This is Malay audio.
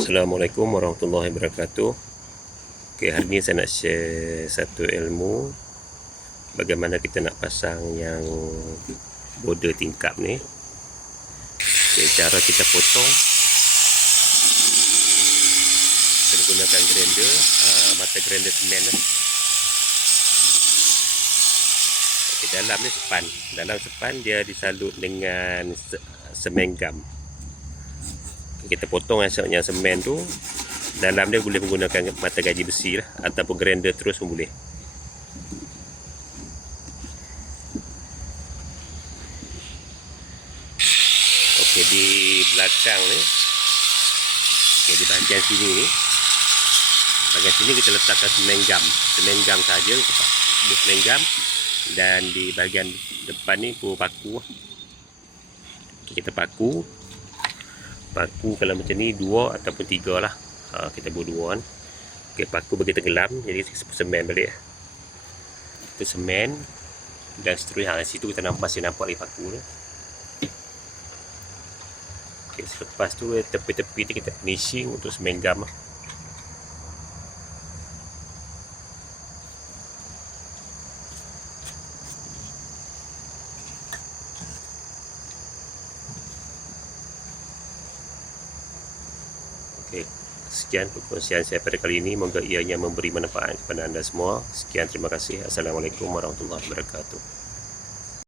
Assalamualaikum warahmatullahi wabarakatuh. Okay, hari ni saya nak share satu ilmu bagaimana kita nak pasang yang border tingkap ni. Okay, cara kita potong, kita gunakan grinder, mata grinder semen lah. Okay, dalam ni sepan, dalam sepan dia disalut dengan semen gam. Kita potong yang semen tu, dalam dia boleh menggunakan mata gaji besi lah, ataupun grinder terus pun boleh. Okey, di belakang ni, okey, di bahagian sini ni, bahagian sini kita letakkan semen gam saja, semen gam, dan di bahagian depan ni pun paku. Okey, kita paku kalau macam ni 2 ataupun 3 lah. Kita buat 2 kan. Okay, paku bagi tenggelam, jadi semen balik. Itu semen dan seterusnya. Situ kita masih nampak lagi paku ni. Okay, selepas tu tepi-tepi tu kita finishing untuk semen gam lah. Okay, sekian perkongsian saya pada kali ini. Moga ianya memberi manfaat kepada anda semua. Sekian, terima kasih. Assalamualaikum warahmatullahi wabarakatuh.